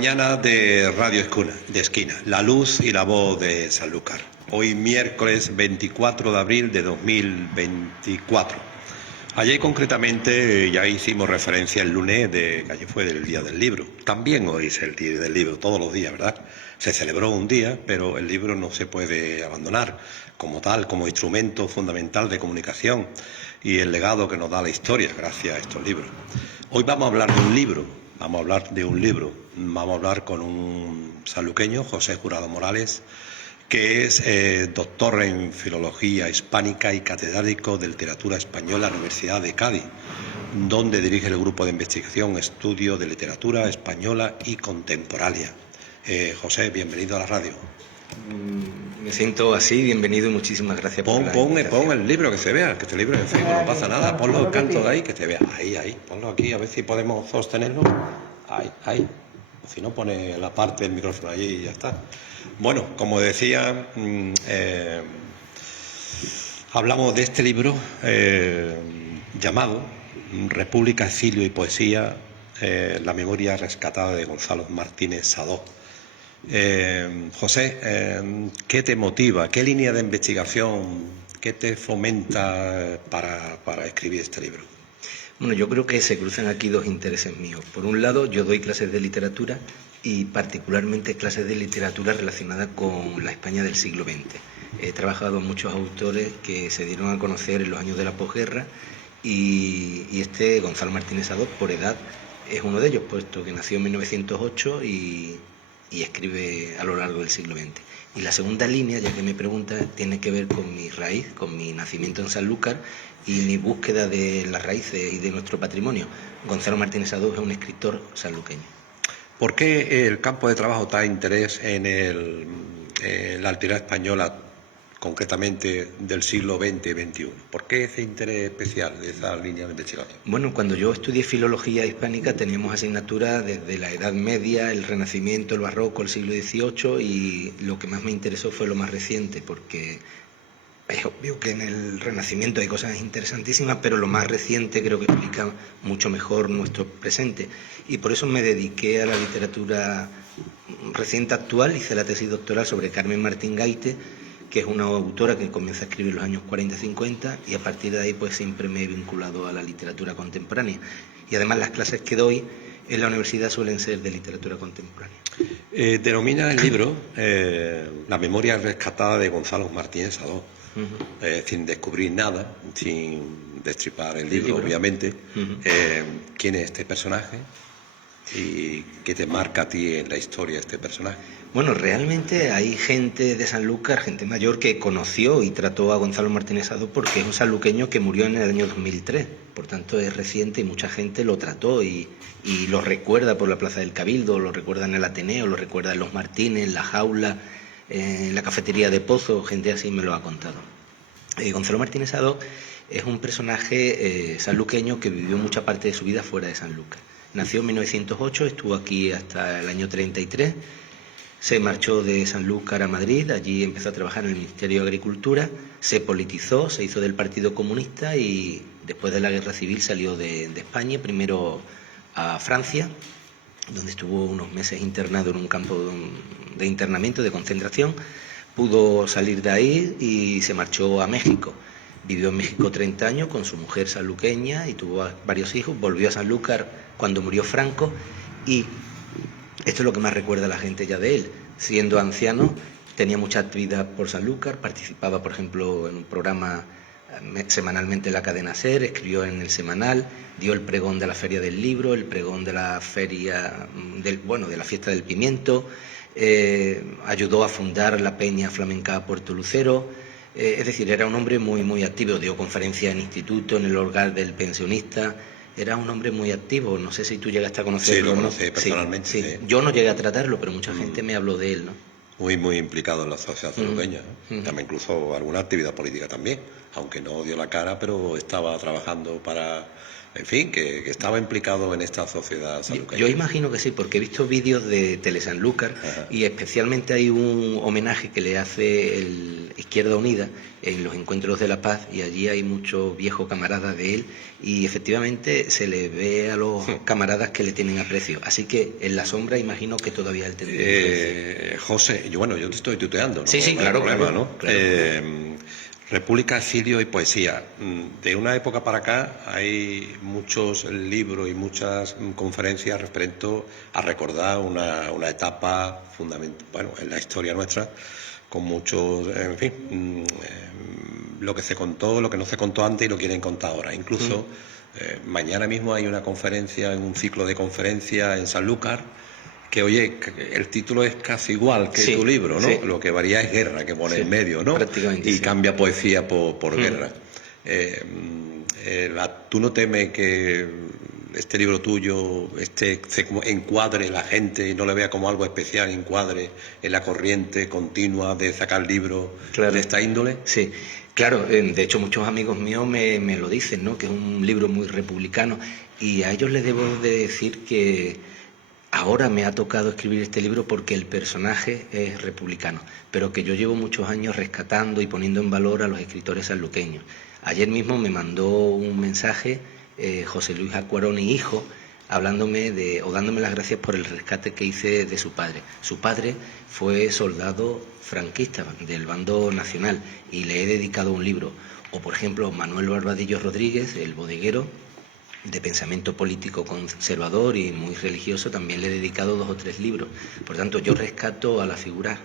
Mañana de Radio Esquina, la luz y la voz de Sanlúcar. Hoy miércoles 24 de abril de 2024. Ayer concretamente ya hicimos referencia el lunes que ayer fue el Día del Libro. También hoy es el Día del Libro, todos los días, ¿verdad? Se celebró un día, pero el libro no se puede abandonar como tal, como instrumento fundamental de comunicación y el legado que nos da la historia gracias a estos libros. Hoy vamos a hablar de un libro. Vamos a hablar con un sanluqueño, José Jurado Morales, que es doctor en Filología Hispánica y catedrático de Literatura Española en la Universidad de Cádiz, donde dirige el grupo de investigación Estudio de Literatura Española y Contemporánea. José, bienvenido a la radio. Me siento así, bienvenido y muchísimas gracias por la invitación. Pon el libro, que se vea, que este libro en Facebook no pasa nada, ponlo el canto de ahí, que se vea, ahí, ponlo aquí, a ver si podemos sostenerlo, ahí, o si no pone la parte del micrófono allí y ya está. Bueno, como decía, hablamos de este libro llamado República, Exilio y Poesía, la memoria rescatada de Gonzalo Martínez Sadó. José, ¿qué te motiva? ¿Qué línea de investigación? ¿Qué te fomenta para escribir este libro? Bueno, yo creo que se cruzan aquí dos intereses míos. Por un lado, yo doy clases de literatura y particularmente clases de literatura relacionadas con la España del siglo XX. He trabajado con muchos autores que se dieron a conocer en los años de la posguerra y este Gonzalo Martínez Sadó, por edad, es uno de ellos, puesto que nació en 1908 y escribe a lo largo del siglo XX. Y la segunda línea, ya que me preguntas, tiene que ver con mi raíz, con mi nacimiento en Sanlúcar y mi búsqueda de las raíces y de nuestro patrimonio. Gonzalo Martínez Sadó es un escritor sanluqueño. ¿Por qué el campo de trabajo da interés en la literatura española, concretamente del siglo XX y XXI? ¿Por qué ese interés especial de esa línea de investigación? Bueno, cuando yo estudié Filología Hispánica teníamos asignaturas desde la Edad Media, el Renacimiento, el Barroco, el siglo XVIII, y lo que más me interesó fue lo más reciente, porque es obvio que en el Renacimiento hay cosas interesantísimas, pero lo más reciente creo que explica mucho mejor nuestro presente. Y por eso me dediqué a la literatura reciente actual, hice la tesis doctoral sobre Carmen Martín Gaite, que es una autora que comienza a escribir en los años 40-50, y a partir de ahí pues siempre me he vinculado a la literatura contemporánea. Y además las clases que doy en la universidad suelen ser de literatura contemporánea. Denomina el libro La memoria rescatada de Gonzalo Martínez Sadó. Sin descubrir nada, sin destripar el libro, obviamente. ¿Quién es este personaje? ¿Y qué te marca a ti en la historia este personaje? Bueno, realmente hay gente de Sanlúcar, gente mayor, que conoció y trató a Gonzalo Martínez Sadó porque es un sanluqueño que murió en el año 2003. Por tanto, es reciente y mucha gente lo trató y lo recuerda por la Plaza del Cabildo, lo recuerda en el Ateneo, lo recuerda en Los Martínez, en La Jaula, en la cafetería de Pozo, gente así me lo ha contado. Gonzalo Martínez Sadó es un personaje sanluqueño que vivió mucha parte de su vida fuera de Sanlúcar. Nació en 1908, estuvo aquí hasta el año 33, se marchó de Sanlúcar a Madrid, allí empezó a trabajar en el Ministerio de Agricultura, se politizó, se hizo del Partido Comunista y después de la Guerra Civil salió de España, primero a Francia, donde estuvo unos meses internado en un campo de internamiento, de concentración. Pudo salir de ahí y se marchó a México. Vivió en México 30 años con su mujer sanluqueña y tuvo varios hijos. Volvió a Sanlúcar cuando murió Franco y esto es lo que más recuerda a la gente ya de él. Siendo anciano, tenía mucha actividad por Sanlúcar, participaba, por ejemplo, en un programa semanalmente en la cadena SER, escribió en el Semanal, dio el pregón de la Feria del Libro, el pregón de la feria de la Fiesta del Pimiento, ayudó a fundar la Peña Flamenca Puerto Lucero, es decir, era un hombre muy, muy activo, dio conferencias en instituto, en el hogar del pensionista, era un hombre muy activo, no sé si tú llegaste a conocerlo. Sí, lo conocí personalmente. Sí. Yo no llegué a tratarlo, pero mucha gente me habló de él, ¿no? Muy implicado en la sociedad sanluqueña, también incluso alguna actividad política también, aunque no dio la cara, pero estaba trabajando para en fin, que estaba implicado en esta sociedad sanluqueña. Yo imagino que sí, porque he visto vídeos de Telesanlúcar y especialmente hay un homenaje que le hace el Izquierda Unida en los Encuentros de la Paz, y allí hay muchos viejos camaradas de él y efectivamente se le ve a los camaradas que le tienen aprecio. Así que en la sombra imagino que todavía él tendría José, yo te estoy tuteando, ¿no? Sí, No hay claro, problema, claro, ¿no? claro. República, exilio y poesía. De una época para acá hay muchos libros y muchas conferencias referente a recordar una etapa fundamental, bueno, en la historia nuestra, con muchos, en fin, lo que se contó, lo que no se contó antes y lo quieren contar ahora. Incluso mañana mismo hay una conferencia, un ciclo de conferencias en Sanlúcar, que oye, el título es casi igual que tu libro, ¿no? Sí. Lo que varía es guerra, que pone en medio, ¿no? Prácticamente, Y sí. cambia poesía por guerra. ¿Tú no temes que este libro tuyo se encuadre la gente y no le vea como algo especial, encuadre en la corriente continua de sacar libros de esta índole? Sí, claro, de hecho muchos amigos míos me lo dicen, ¿no? Que es un libro muy republicano, y a ellos les debo de decir que ahora me ha tocado escribir este libro porque el personaje es republicano, pero que yo llevo muchos años rescatando y poniendo en valor a los escritores sanluqueños. Ayer mismo me mandó un mensaje José Luis Acuaroni, hijo, hablándome o dándome las gracias por el rescate que hice de su padre. Su padre fue soldado franquista del bando nacional y le he dedicado un libro. O por ejemplo Manuel Barbadillo Rodríguez, el bodeguero, de pensamiento político conservador y muy religioso, también le he dedicado 2 o 3 libros. Por tanto, yo rescato a las figuras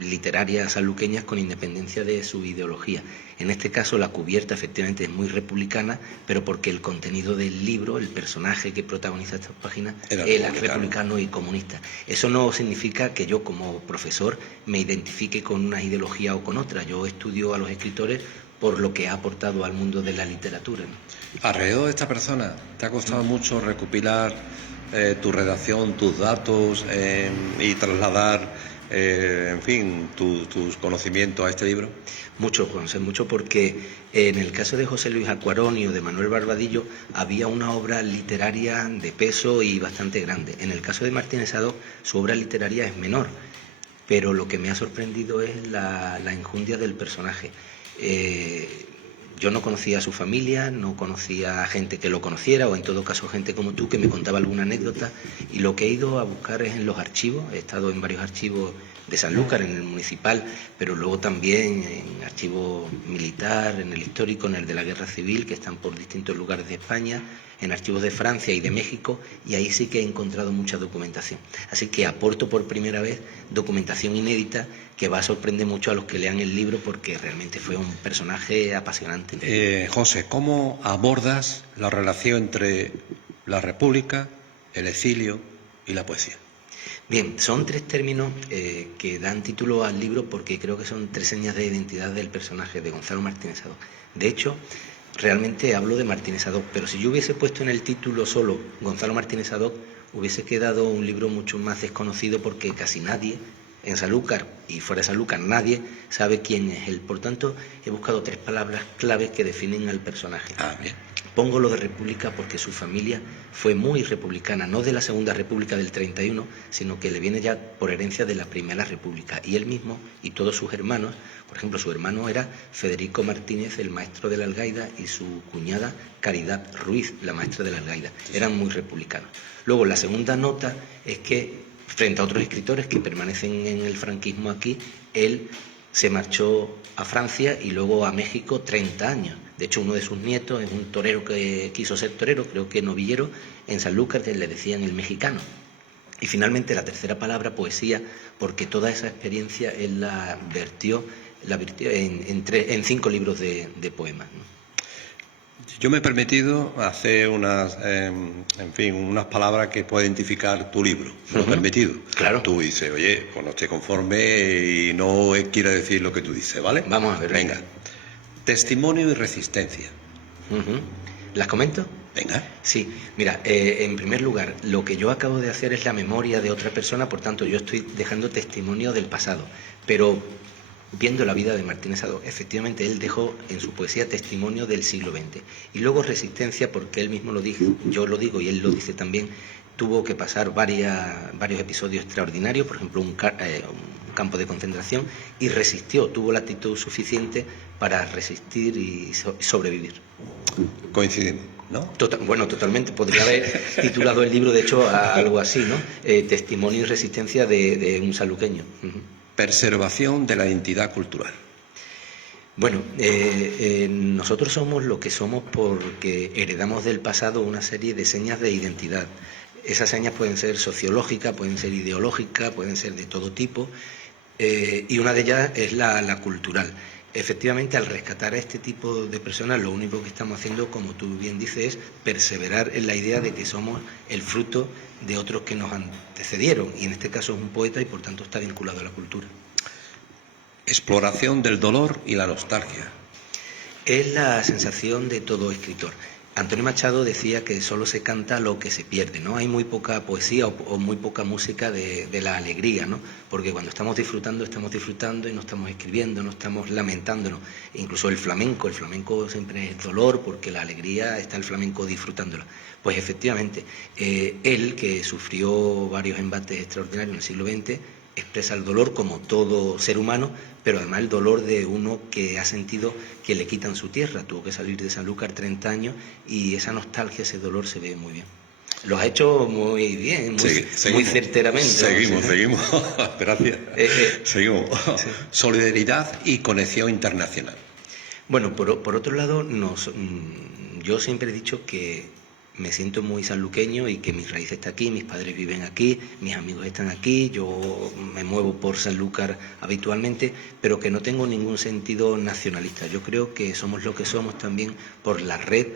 literarias sanluqueñas con independencia de su ideología. En este caso, la cubierta efectivamente es muy republicana, pero porque el contenido del libro, el personaje que protagoniza estas páginas, es republicano y comunista. Eso no significa que yo como profesor me identifique con una ideología o con otra. Yo estudio a los escritores por lo que ha aportado al mundo de la literatura, ¿no? Alrededor de esta persona, ¿te ha costado mucho recopilar tu redacción, tus datos y trasladar, en fin, tus conocimientos a este libro? Mucho, José, mucho, porque en el caso de José Luis Acuaroni o de Manuel Barbadillo había una obra literaria de peso y bastante grande. En el caso de Martínez Adoc, su obra literaria es menor, pero lo que me ha sorprendido es la enjundia del personaje. Yo no conocía a su familia, no conocía a gente que lo conociera, o en todo caso gente como tú que me contaba alguna anécdota, y lo que he ido a buscar es en los archivos. He estado en varios archivos de Sanlúcar, en el municipal, pero luego también en archivo militar, en el histórico, en el de la Guerra Civil, que están por distintos lugares de España, en archivos de Francia y de México, y ahí sí que he encontrado mucha documentación. Así que aporto por primera vez documentación inédita que va a sorprender mucho a los que lean el libro, porque realmente fue un personaje apasionante. José, ¿cómo abordas la relación entre la República, el exilio y la poesía? Bien, son 3 términos que dan título al libro, porque creo que son 3 señas de identidad del personaje de Gonzalo Martínez Adoc. De hecho, realmente hablo de Martínez Adoc, pero si yo hubiese puesto en el título solo Gonzalo Martínez Adoc, hubiese quedado un libro mucho más desconocido, porque casi nadie en Sanlúcar y fuera de Sanlúcar nadie sabe quién es él. Por tanto, he buscado 3 palabras claves que definen al personaje. Bien. Pongo lo de república porque su familia fue muy republicana, no de la Segunda República del 31, sino que le viene ya por herencia de la Primera República. Y él mismo y todos sus hermanos, por ejemplo, su hermano era Federico Martínez, el maestro de la Algaida, y su cuñada Caridad Ruiz, la maestra de la Algaida. Eran muy republicanos. Luego, la segunda nota es que, frente a otros escritores que permanecen en el franquismo aquí, él se marchó a Francia y luego a México 30 años. De hecho, uno de sus nietos es un torero que quiso ser torero, creo que novillero, en Sanlúcar le decían el mexicano. Y finalmente la tercera palabra, poesía, porque toda esa experiencia él la vertió en 5 libros de poemas, ¿no? Yo me he permitido hacer unas palabras que pueden identificar tu libro. Me lo he permitido. Claro. Tú dices, oye, pues no estoy conforme y no quiero decir lo que tú dices, ¿vale? Vamos a ver. Venga. Testimonio y resistencia. ¿Las comento? Venga. Sí, mira, en primer lugar, lo que yo acabo de hacer es la memoria de otra persona, por tanto yo estoy dejando testimonio del pasado, pero viendo la vida de Martínez Sado. Efectivamente, él dejó en su poesía testimonio del siglo XX. Y luego Resistencia, porque él mismo lo dijo, yo lo digo y él lo dice también, tuvo que pasar varios episodios extraordinarios, por ejemplo, un campo de concentración, y resistió, tuvo la actitud suficiente para resistir y sobrevivir. Coincidimos, ¿no? Bueno, totalmente. Podría haber titulado el libro, de hecho, a algo así, ¿no? Testimonio y resistencia de un sanluqueño. Preservación de la identidad cultural. Bueno, nosotros somos lo que somos porque heredamos del pasado una serie de señas de identidad. Esas señas pueden ser sociológicas, pueden ser ideológicas, pueden ser de todo tipo, y una de ellas es la cultural. Efectivamente, al rescatar a este tipo de personas, lo único que estamos haciendo, como tú bien dices, es perseverar en la idea de que somos el fruto de otros que nos antecedieron, y en este caso es un poeta y por tanto está vinculado a la cultura. Exploración del dolor y la nostalgia. Es la sensación de todo escritor. Antonio Machado decía que solo se canta lo que se pierde, ¿no? Hay muy poca poesía o muy poca música de la alegría, ¿no? Porque cuando estamos disfrutando y no estamos escribiendo, no estamos lamentándonos. Incluso el flamenco siempre es dolor, porque la alegría está el flamenco disfrutándola. Pues efectivamente, él, que sufrió varios embates extraordinarios en el siglo XX, expresa el dolor como todo ser humano, pero además el dolor de uno que ha sentido que le quitan su tierra, tuvo que salir de Sanlúcar 30 años y esa nostalgia, ese dolor se ve muy bien. Lo has hecho muy bien, muy certeramente. Seguimos. Gracias. Seguimos. Sí. Solidaridad y conexión internacional. Bueno, por otro lado, yo siempre he dicho que me siento muy sanluqueño y que mi raíz está aquí, mis padres viven aquí, mis amigos están aquí, yo me muevo por Sanlúcar habitualmente, pero que no tengo ningún sentido nacionalista. Yo creo que somos lo que somos también por la red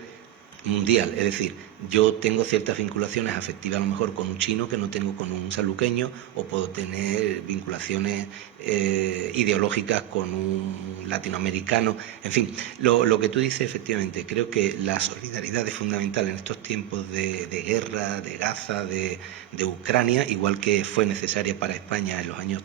mundial, es decir, yo tengo ciertas vinculaciones afectivas a lo mejor con un chino que no tengo con un sanluqueño, o puedo tener vinculaciones ideológicas con un latinoamericano, en fin, lo que tú dices efectivamente, creo que la solidaridad es fundamental en estos tiempos de guerra, de Gaza, de Ucrania, igual que fue necesaria para España en los años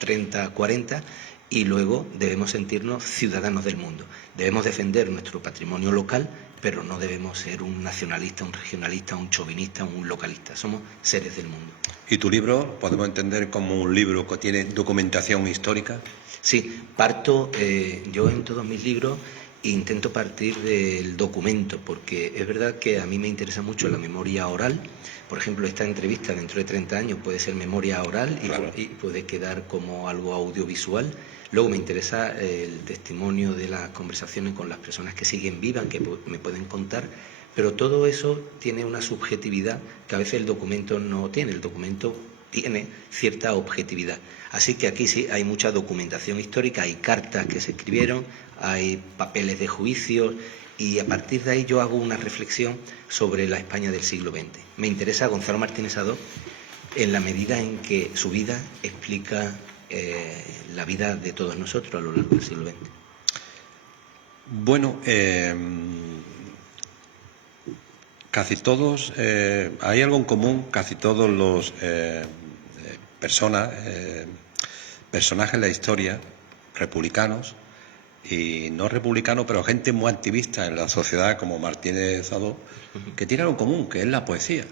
30, 40, y luego debemos sentirnos ciudadanos del mundo. Debemos defender nuestro patrimonio local, pero no debemos ser un nacionalista, un regionalista, un chauvinista, un localista. Somos seres del mundo. ¿Y tu libro podemos entender como un libro que tiene documentación histórica? Sí, yo en todos mis libros intento partir del documento, porque es verdad que a mí me interesa mucho la memoria oral. Por ejemplo, esta entrevista dentro de 30 años puede ser memoria oral y puede quedar como algo audiovisual. Luego me interesa el testimonio de las conversaciones con las personas que siguen vivas, que me pueden contar, pero todo eso tiene una subjetividad que a veces el documento no tiene. El documento tiene cierta objetividad. Así que aquí sí hay mucha documentación histórica, hay cartas que se escribieron, hay papeles de juicios, y a partir de ahí yo hago una reflexión sobre la España del siglo XX. Me interesa Gonzalo Martínez Sado en la medida en que su vida explica la vida de todos nosotros a lo largo del siglo XX. Bueno, casi todos, hay algo en común, casi todos los personajes en la historia, republicanos y no republicanos, pero gente muy activista en la sociedad como Martínez Sado, que tienen algo en común, que es la poesía.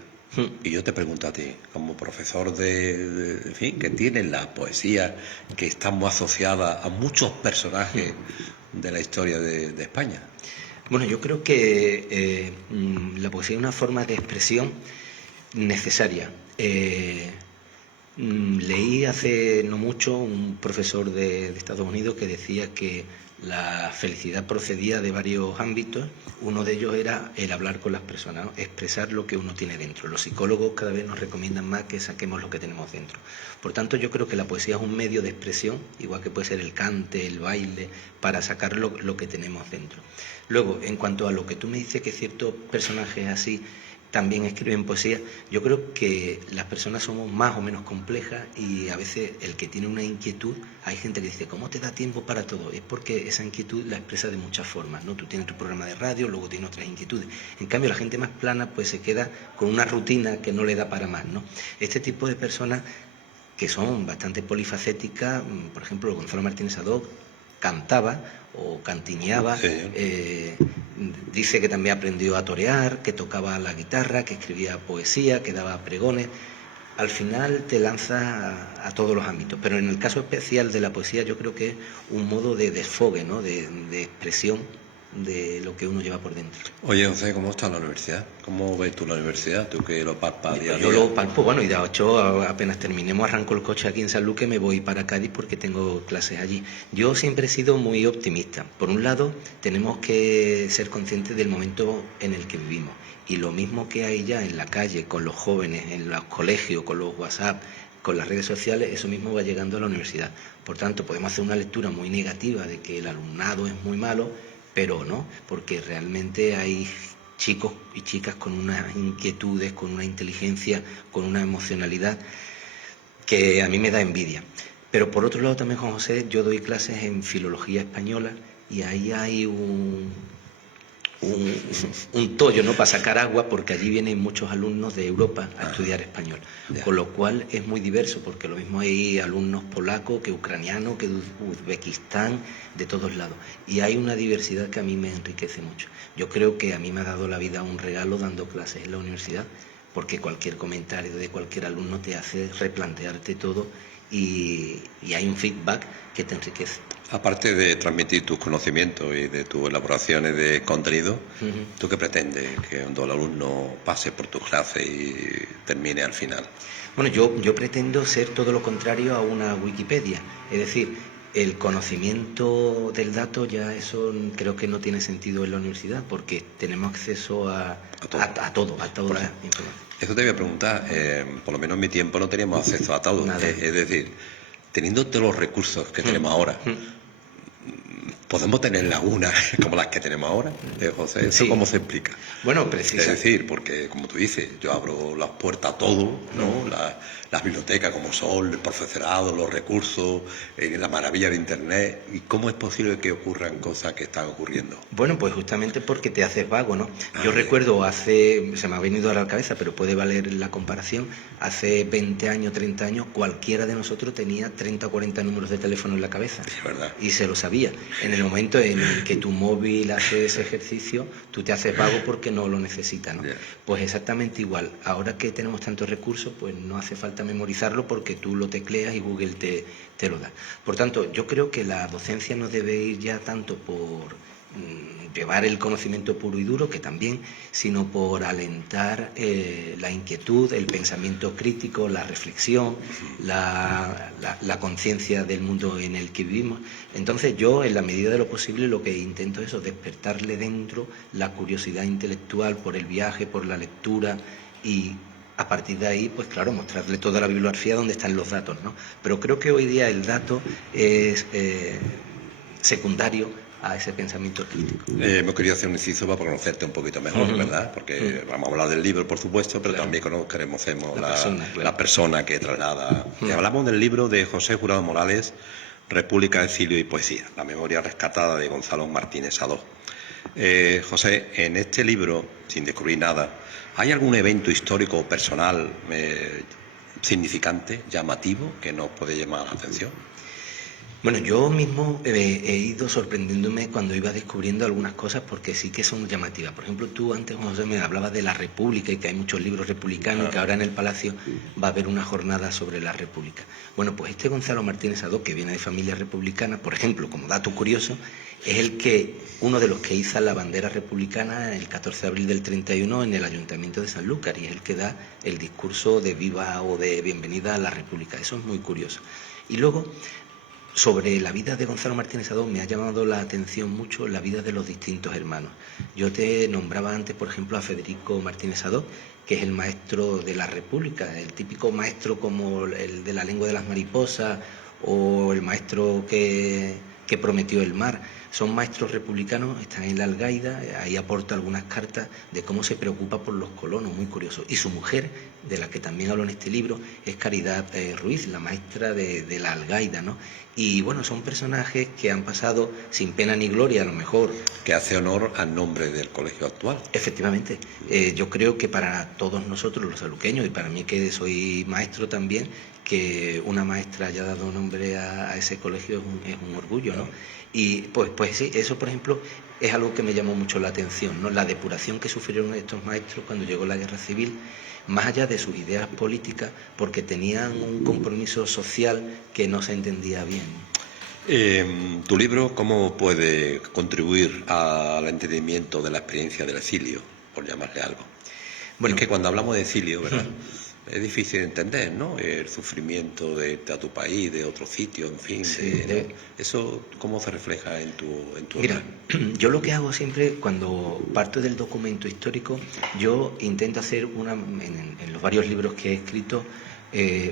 Y yo te pregunto a ti, como profesor en fin, que tiene la poesía, que está muy asociada a muchos personajes de la historia de España. Bueno, yo creo que la poesía es una forma de expresión necesaria. Leí hace no mucho un profesor de Estados Unidos que decía que la felicidad procedía de varios ámbitos. Uno de ellos era el hablar con las personas, ¿no? Expresar lo que uno tiene dentro. Los psicólogos cada vez nos recomiendan más que saquemos lo que tenemos dentro. Por tanto, yo creo que la poesía es un medio de expresión, igual que puede ser el cante, el baile, para sacar lo que tenemos dentro. Luego, en cuanto a lo que tú me dices, que ciertos personajes así también escriben poesía, yo creo que las personas somos más o menos complejas, y a veces el que tiene una inquietud, hay gente que dice, ¿cómo te da tiempo para todo? Es porque esa inquietud la expresa de muchas formas, ¿no? Tú tienes tu programa de radio, luego tienes otras inquietudes. En cambio, la gente más plana pues se queda con una rutina que no le da para más, ¿no? Este tipo de personas que son bastante polifacéticas. Por ejemplo, Gonzalo Martínez Adó cantaba o cantineaba, Sí. dice que también aprendió a torear, que tocaba la guitarra, que escribía poesía, que daba pregones. Al final te lanza a todos los ámbitos, pero en el caso especial de la poesía yo creo que es un modo de desfogue, ¿no? de expresión de lo que uno lleva por dentro. Oye, José, ¿cómo está la universidad? ¿Cómo ves tú la universidad? Tú que lo palpas día a Yo día. lo palpo, bueno, y de hecho apenas terminemos arranco el coche aquí en Sanlúcar, me voy para Cádiz porque tengo clases allí. Yo siempre he sido muy optimista. Por un lado, tenemos que ser conscientes del momento en el que vivimos. Y lo mismo que hay ya en la calle, con los jóvenes, en los colegios, con los WhatsApp, con las redes sociales, eso mismo va llegando a la universidad. Por tanto, podemos hacer una lectura muy negativa de que el alumnado es muy malo, pero no, porque realmente hay chicos y chicas con unas inquietudes, con una inteligencia, con una emocionalidad que a mí me da envidia. Pero por otro lado también, Juan José, yo doy clases en filología española y ahí hay un tollo, ¿no?, para sacar agua, porque allí vienen muchos alumnos de Europa a estudiar español, con lo cual es muy diverso, porque lo mismo hay alumnos polacos que ucranianos, que de Uzbekistán, de todos lados, y hay una diversidad que a mí me enriquece mucho. Yo creo que a mí me ha dado la vida un regalo dando clases en la universidad, porque cualquier comentario de cualquier alumno te hace replantearte todo y hay un feedback que te enriquece. Aparte de transmitir tus conocimientos y de tus elaboraciones de contenido, ¿tú qué pretendes que cuando el alumno pase por tus clases y termine al final? Bueno, yo pretendo ser todo lo contrario a una Wikipedia, es decir, el conocimiento del dato ya eso creo que no tiene sentido en la universidad, porque tenemos acceso a toda la información. Eso te voy a preguntar, por lo menos en mi tiempo no teníamos acceso a todo, es decir, teniendo todos los recursos que tenemos ahora, ¿podemos tener lagunas como las que tenemos ahora, José? ¿Eso cómo se explica? Bueno, precisamente. Es decir, porque como tú dices, yo abro las puertas a todo, ¿no? Las bibliotecas como son, el profesorado, los recursos, la maravilla de Internet. ¿Y cómo es posible que ocurran cosas que están ocurriendo? Bueno, pues justamente porque te haces vago, ¿no? Yo recuerdo se me ha venido ahora a la cabeza, pero puede valer la comparación, hace 20 años, 30 años, cualquiera de nosotros tenía 30 o 40 números de teléfono en la cabeza. Es verdad. Y se lo sabía. En el momento en el que tu móvil hace ese ejercicio, tú te haces vago porque no lo necesitas, ¿no? Pues exactamente igual. Ahora que tenemos tantos recursos, pues no hace falta memorizarlo porque tú lo tecleas y Google te lo da. Por tanto, yo creo que la docencia no debe ir ya tanto por llevar el conocimiento puro y duro, que también, sino por alentar la inquietud, el pensamiento crítico, la reflexión, la conciencia del mundo en el que vivimos. Entonces yo, en la medida de lo posible, lo que intento es eso, despertarle dentro la curiosidad intelectual por el viaje, por la lectura, y a partir de ahí, pues claro, mostrarle toda la bibliografía donde están los datos, ¿no? Pero creo que hoy día el dato es secundario a ese pensamiento crítico. Hemos querido hacer un inciso para conocerte un poquito mejor, ¿verdad? Porque vamos a hablar del libro, por supuesto, pero también conocemos la persona que traslada. Hablamos del libro de José Jurado Morales, República, Exilio y Poesía, la memoria rescatada de Gonzalo Martínez Adó. José, en este libro, sin descubrir nada, ¿hay algún evento histórico o personal significante, llamativo, que nos puede llamar la atención? Bueno, yo mismo he ido sorprendiéndome cuando iba descubriendo algunas cosas, porque sí que son llamativas. Por ejemplo, tú antes, José, me hablabas de la República y que hay muchos libros republicanos y que ahora en el Palacio va a haber una jornada sobre la República. Bueno, pues este Gonzalo Martínez Adó, que viene de familia republicana, por ejemplo, como dato curioso, es uno de los que iza la bandera republicana el 14 de abril del 31 en el Ayuntamiento de Sanlúcar, y es el que da el discurso de viva o de bienvenida a la República. Eso es muy curioso. Y luego, sobre la vida de Gonzalo Martínez Adó, me ha llamado la atención mucho la vida de los distintos hermanos. Yo te nombraba antes, por ejemplo, a Federico Martínez Adó, que es el maestro de la República, el típico maestro como el de la lengua de las mariposas o el maestro que prometió el mar. Son maestros republicanos, están en la Algaida, ahí aporta algunas cartas de cómo se preocupa por los colonos, muy curioso. Y su mujer, de la que también hablo en este libro, es Caridad Ruiz, la maestra de la Algaida, ¿no? Y bueno, son personajes que han pasado sin pena ni gloria, a lo mejor. Que hace honor al nombre del colegio actual. Efectivamente, yo creo que para todos nosotros los saluqueños, y para mí que soy maestro también, que una maestra haya dado nombre a ese colegio es un orgullo, ¿no? Y pues sí, eso por ejemplo es algo que me llamó mucho la atención, ¿no? La depuración que sufrieron estos maestros cuando llegó la guerra civil, más allá de sus ideas políticas, porque tenían un compromiso social que no se entendía bien. ¿Tu libro cómo puede contribuir al entendimiento de la experiencia del exilio, por llamarle algo? Bueno, es que cuando hablamos de exilio, ¿verdad? Es difícil de entender, ¿no? El sufrimiento de a tu país, de otro sitio, en fin. Sí, ¿Eso cómo se refleja en tu Mira, yo lo que hago siempre cuando parto del documento histórico, yo intento hacer en los varios libros que he escrito,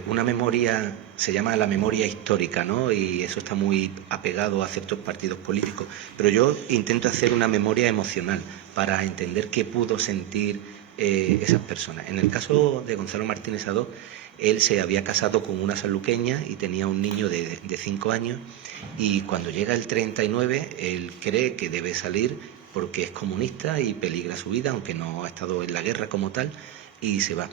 una memoria, se llama la memoria histórica, ¿no? Y eso está muy apegado a ciertos partidos políticos. Pero yo intento hacer una memoria emocional para entender qué pudo sentir esas personas. En el caso de Gonzalo Martínez Adó, él se había casado con una sanluqueña y tenía un niño de 5 años, y cuando llega el 39 él cree que debe salir porque es comunista y peligra su vida, aunque no ha estado en la guerra como tal, y se va.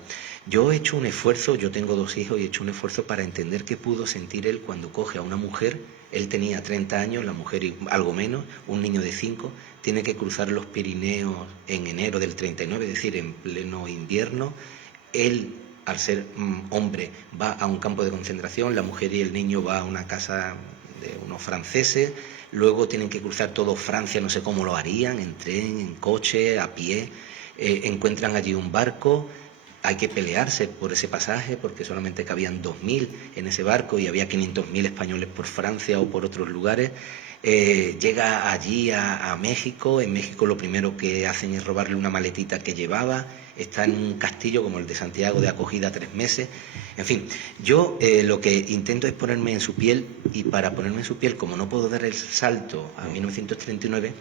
Yo he hecho un esfuerzo, yo tengo 2 hijos, y he hecho un esfuerzo para entender qué pudo sentir él cuando coge a una mujer. Él tenía 30 años, la mujer algo menos, un niño de 5, tiene que cruzar los Pirineos en enero del 39, es decir, en pleno invierno. Él, al ser hombre, va a un campo de concentración, la mujer y el niño va a una casa de unos franceses, luego tienen que cruzar todo Francia, no sé cómo lo harían, en tren, en coche, a pie, encuentran allí un barco. Hay que pelearse por ese pasaje porque solamente cabían 2.000 en ese barco y había 500.000 españoles por Francia o por otros lugares. Llega allí a México. En México lo primero que hacen es robarle una maletita que llevaba. Está en un castillo como el de Santiago de acogida 3 meses. En fin, yo lo que intento es ponerme en su piel, y para ponerme en su piel, como no puedo dar el salto a 1939,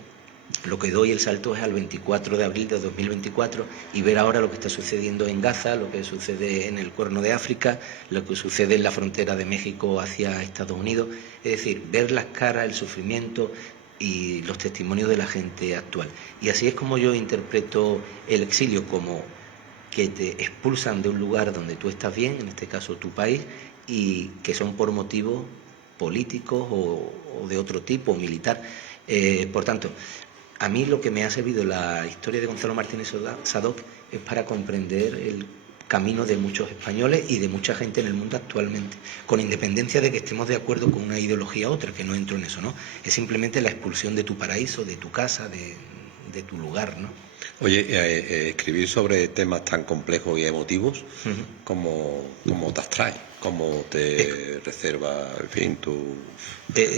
lo que doy el salto es al 24 de abril de 2024 y ver ahora lo que está sucediendo en Gaza, lo que sucede en el Cuerno de África, lo que sucede en la frontera de México hacia Estados Unidos. Es decir, ver las caras, el sufrimiento y los testimonios de la gente actual. Y así es como yo interpreto el exilio, como que te expulsan de un lugar donde tú estás bien, en este caso tu país, y que son por motivos políticos o de otro tipo, militar. Por tanto, a mí lo que me ha servido la historia de Gonzalo Martínez Sadoc es para comprender el camino de muchos españoles y de mucha gente en el mundo actualmente, con independencia de que estemos de acuerdo con una ideología u otra, que no entro en eso, ¿no? Es simplemente la expulsión de tu paraíso, de tu casa, de tu lugar, ¿no? Oye, escribir sobre temas tan complejos y emotivos, ¿cómo te abstrae? ¿Cómo te reserva, en fin, tu...?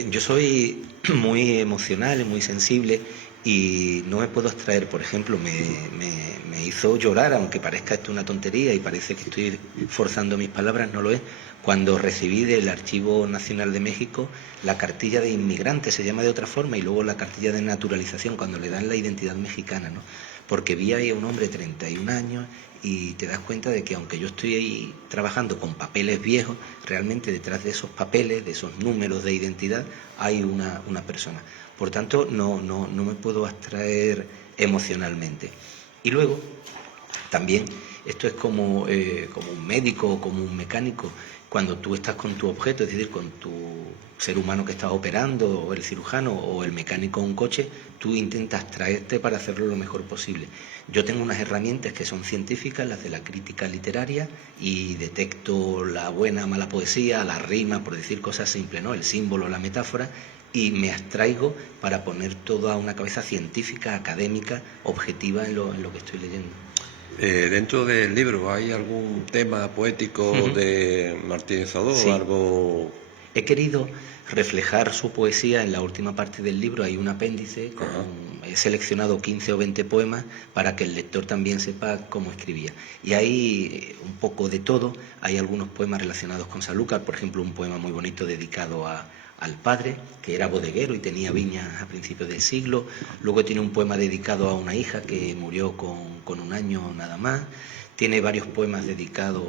Yo soy muy emocional y muy sensible, y no me puedo abstraer. Por ejemplo, me hizo llorar, aunque parezca esto una tontería y parece que estoy forzando mis palabras, no lo es, cuando recibí del Archivo Nacional de México la cartilla de inmigrante, se llama de otra forma, y luego la cartilla de naturalización, cuando le dan la identidad mexicana, ¿no? Porque vi ahí a un hombre de 31 años y te das cuenta de que aunque yo estoy ahí trabajando con papeles viejos, realmente detrás de esos papeles, de esos números de identidad, hay una persona. Por tanto, no me puedo abstraer emocionalmente. Y luego, también, esto es como un médico o como un mecánico. Cuando tú estás con tu objeto, es decir, con tu ser humano que estás operando, o el cirujano, o el mecánico de un coche, tú intentas traerte para hacerlo lo mejor posible. Yo tengo unas herramientas que son científicas, las de la crítica literaria, y detecto la buena o mala poesía, la rima, por decir cosas simples, ¿no? El símbolo, la metáfora, y me abstraigo para poner toda una cabeza científica, académica, objetiva en lo que estoy leyendo. Dentro del libro, ¿hay algún tema poético de Martínez Adó? Sí. ¿Algo He querido reflejar su poesía en la última parte del libro. Hay un apéndice, he seleccionado 15 o 20 poemas para que el lector también sepa cómo escribía. Y hay un poco de todo. Hay algunos poemas relacionados con Sanlúcar, por ejemplo, un poema muy bonito dedicado al padre, que era bodeguero y tenía viñas a principios del siglo. Luego tiene un poema dedicado a una hija que murió con un año nada más. Tiene varios poemas dedicados,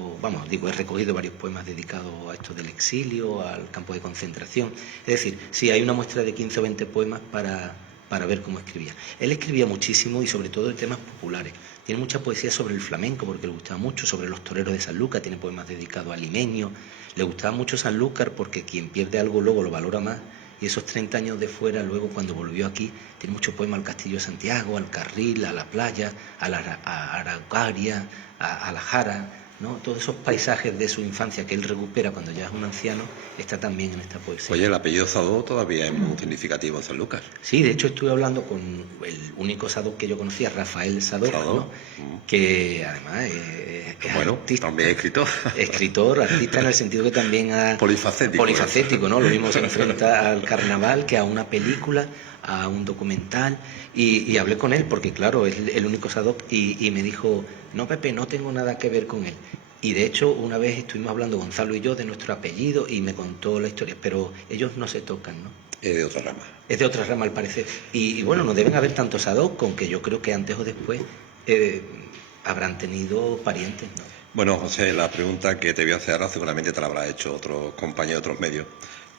he recogido varios poemas dedicados a esto del exilio, al campo de concentración. Es decir, sí, hay una muestra de 15 o 20 poemas para ver cómo escribía. Él escribía muchísimo y sobre todo de temas populares. Tiene mucha poesía sobre el flamenco, porque le gustaba mucho, sobre los toreros de Sanlúcar, tiene poemas dedicados a Limeño. Le gustaba mucho Sanlúcar porque quien pierde algo luego lo valora más. Y esos 30 años de fuera, luego cuando volvió aquí, tiene muchos poemas al Castillo de Santiago, al Carril, a la playa, a la Araucaria, a la Jara, ¿no? Todos esos paisajes de su infancia que él recupera cuando ya es un anciano, está también en esta poesía. Oye, el apellido Sadó todavía es muy significativo en Sanlúcar. Sí, de hecho estuve hablando con el único Sadó que yo conocía, Rafael Sadó, ¿no? Que además es bueno, artista, también escritor, artista en el sentido que también polifacético, ¿no? Lo mismo se enfrenta al carnaval que a una película, a un documental, y hablé con él porque claro, es el único Sadó, y me dijo: no, Pepe, no tengo nada que ver con él. Y de hecho una vez estuvimos hablando Gonzalo y yo de nuestro apellido y me contó la historia, pero ellos no se tocan, ¿no? Es de otra rama. Es de otra rama al parecer. Y bueno, no deben haber tantos Sadó, con que yo creo que antes o después habrán tenido parientes, ¿no? Bueno, José, la pregunta que te voy a hacer ahora seguramente te la habrá hecho otros compañeros de otros medios.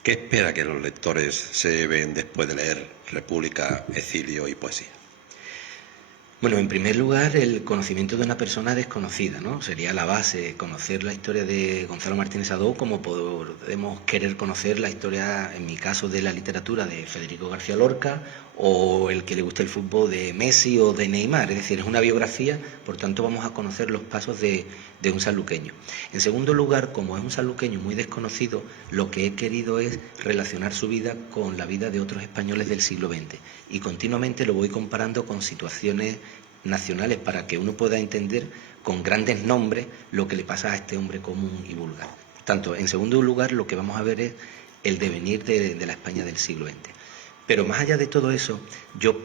¿Qué espera que los lectores se lleven después de leer República, Exilio y Poesía? Bueno, en primer lugar, el conocimiento de una persona desconocida, ¿no? Sería la base, conocer la historia de Gonzalo Martínez Sadó, como podemos querer conocer la historia, en mi caso, de la literatura de Federico García Lorca, o el que le guste el fútbol de Messi o de Neymar. Es decir, es una biografía, por tanto vamos a conocer los pasos de un sanluqueño. En segundo lugar, como es un sanluqueño muy desconocido, lo que he querido es relacionar su vida con la vida de otros españoles del siglo XX. Y continuamente lo voy comparando con situaciones nacionales para que uno pueda entender con grandes nombres lo que le pasa a este hombre común y vulgar. Tanto, en segundo lugar, lo que vamos a ver es el devenir de la España del siglo XX. Pero más allá de todo eso, yo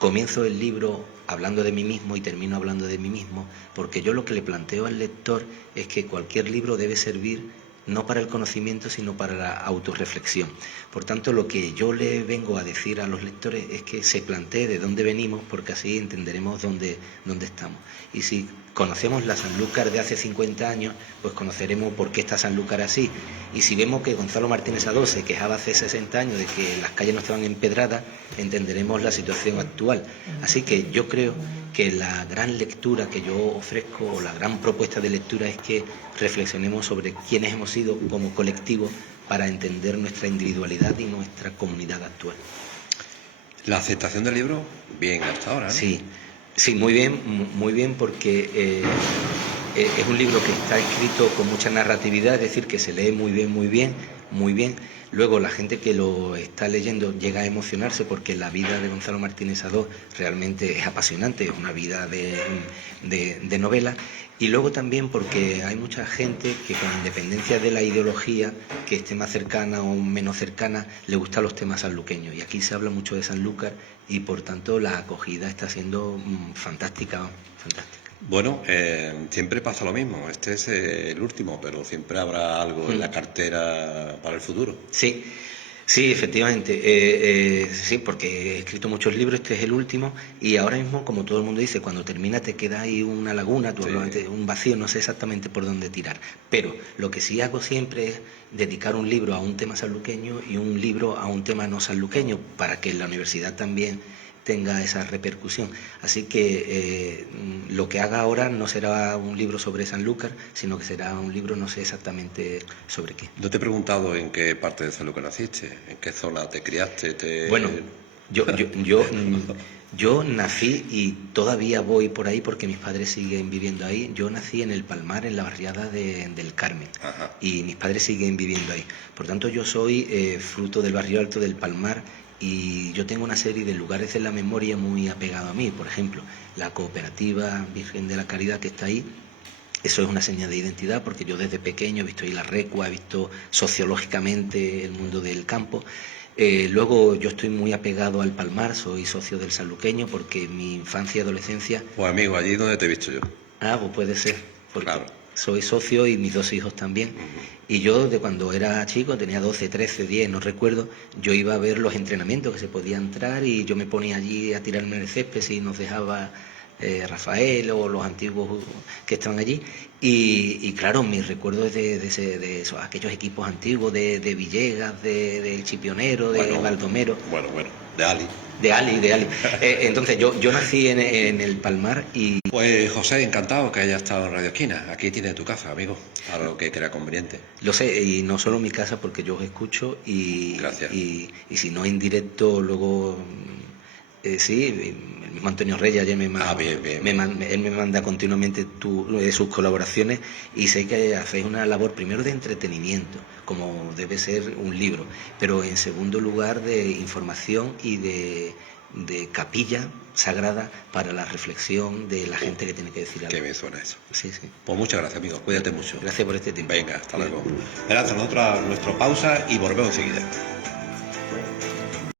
comienzo el libro hablando de mí mismo y termino hablando de mí mismo, porque yo lo que le planteo al lector es que cualquier libro debe servir no para el conocimiento, sino para la autorreflexión. Por tanto, lo que yo le vengo a decir a los lectores es que se plantee de dónde venimos, porque así entenderemos dónde estamos. Y si conocemos la Sanlúcar de hace 50 años, pues conoceremos por qué está Sanlúcar así. Y si vemos que Gonzalo Martínez Sadó se quejaba hace 60 años de que las calles no estaban empedradas, entenderemos la situación actual. Así que yo creo que la gran lectura que yo ofrezco, o la gran propuesta de lectura, es que reflexionemos sobre quiénes hemos sido como colectivo para entender nuestra individualidad y nuestra comunidad actual. La aceptación del libro, bien hasta ahora, ¿no? Sí, muy bien, porque es un libro que está escrito con mucha narratividad, es decir, que se lee muy bien. Luego la gente que lo está leyendo llega a emocionarse porque la vida de Gonzalo Martínez Sadó realmente es apasionante, es una vida de novela. Y luego también porque hay mucha gente que, con independencia de la ideología, que esté más cercana o menos cercana, le gustan los temas sanluqueños. Y aquí se habla mucho de Sanlúcar y por tanto la acogida está siendo fantástica. Bueno, siempre pasa lo mismo. Este es el último, pero siempre habrá algo en la cartera para el futuro. Sí, efectivamente. Sí, porque he escrito muchos libros, este es el último, y ahora mismo, como todo el mundo dice, cuando termina te queda ahí una laguna, un vacío, no sé exactamente por dónde tirar. Pero lo que sí hago siempre es dedicar un libro a un tema sanluqueño y un libro a un tema no sanluqueño, para que la universidad también tenga esa repercusión. Así que lo que haga ahora no será un libro sobre Sanlúcar, sino que será un libro, no sé exactamente sobre qué. No te he preguntado en qué parte de Sanlúcar naciste, en qué zona te criaste. Bueno, yo nací y todavía voy por ahí porque mis padres siguen viviendo ahí. Yo nací en El Palmar, en la barriada del Carmen. Ajá. Y mis padres siguen viviendo ahí. Por tanto, yo soy fruto del barrio alto del Palmar. Y yo tengo una serie de lugares en la memoria muy apegados a mí. Por ejemplo, la cooperativa Virgen de la Caridad, que está ahí, Eso es una señal de identidad, porque yo desde pequeño he visto ahí la recua, he visto sociológicamente el mundo del campo. Luego yo estoy muy apegado al Palmar, soy socio del Sanluqueño, porque mi infancia y adolescencia... Pues amigo, allí donde te he visto yo. Ah, pues puede ser, porque Claro. soy socio y mis 2 hijos también. Y yo de cuando era chico, tenía 12, 13, 10, no recuerdo, yo iba a ver los entrenamientos que se podía entrar y yo me ponía allí a tirarme en el césped si nos dejaba Rafael o los antiguos que estaban allí. Y claro, mi recuerdo es de esos, aquellos equipos antiguos de Villegas, del Chipionero, de Baldomero. Bueno, de Ali. De Ali. Entonces yo nací en el Palmar y... Pues José, encantado que hayas estado en Radio Esquina. Aquí tienes tu casa, amigo, para lo que crea conveniente. Lo sé, y no solo mi casa, porque yo os escucho y... Gracias. Y si no en directo, luego... sí, el mismo Antonio Reyes ayer me manda, él me manda continuamente sus colaboraciones y sé que hacéis una labor primero de entretenimiento, como debe ser un libro, pero en segundo lugar de información y de capilla sagrada para la reflexión de la gente que tiene que decir algo. Qué bien suena eso. Sí, sí. Pues muchas gracias, amigo. Cuídate mucho. Gracias por este tiempo. Venga, hasta luego. Gracias, nosotros nuestra pausa y volvemos enseguida.